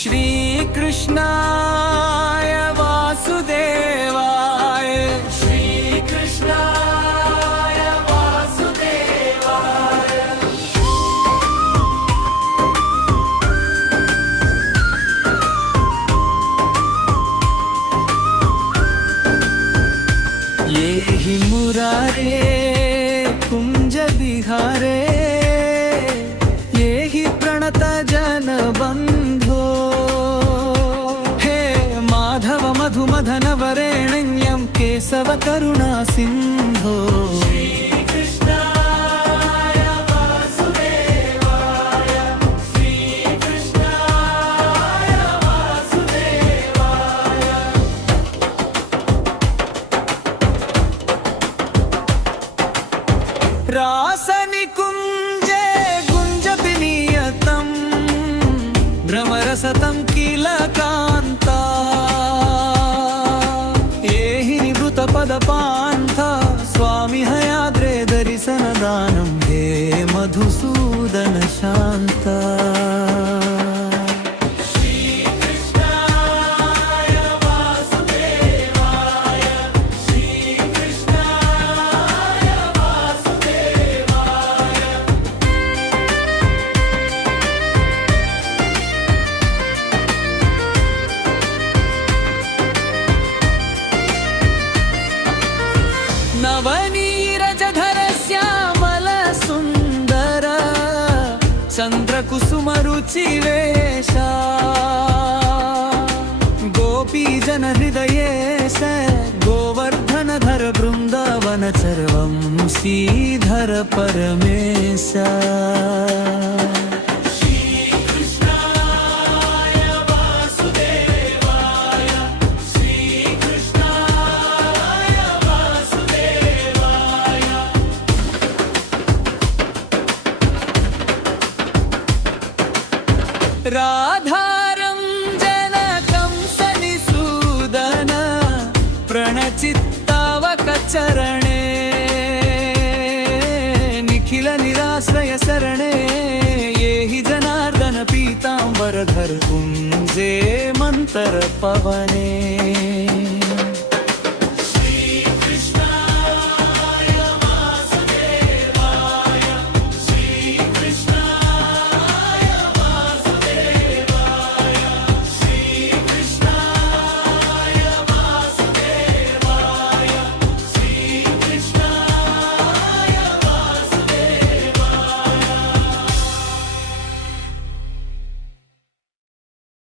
श्रीकृष्णाय वासुदेवाय श्रीकृष्णाय वासुदेवाय। ये हि मुरारे कुंज बिहारे, ये हि प्रणत जन बंधो, हे माधव मधु मदन वरेण्यं केशव करुणा सिंधो। श्रीकृष्णाय वासुदेवाय श्रीकृष्णाय वासुदेवाय। रासनिकुञ्जे गुञ्जपिनीयतं भ्रमरसतं किलकान्ता, ये हि निवृतपदपान्था स्वामी हयाद्रे दर्शनदानं हे मधुसूदन शान्ता। नवनीरजधर श्यामल सुंदर चंद्रकुसुमरुचिवेशा, गोपीजन हृदयेश गोवर्धनधर बृंदावनचर वंशीधर परमेश। राधारंजन कंसनिसूदन प्रणचित्तावकचरणे, निखिल निराश्रय शरणे, ये हि जनार्दन पीतांबरधर कुंजे मंतर पवने।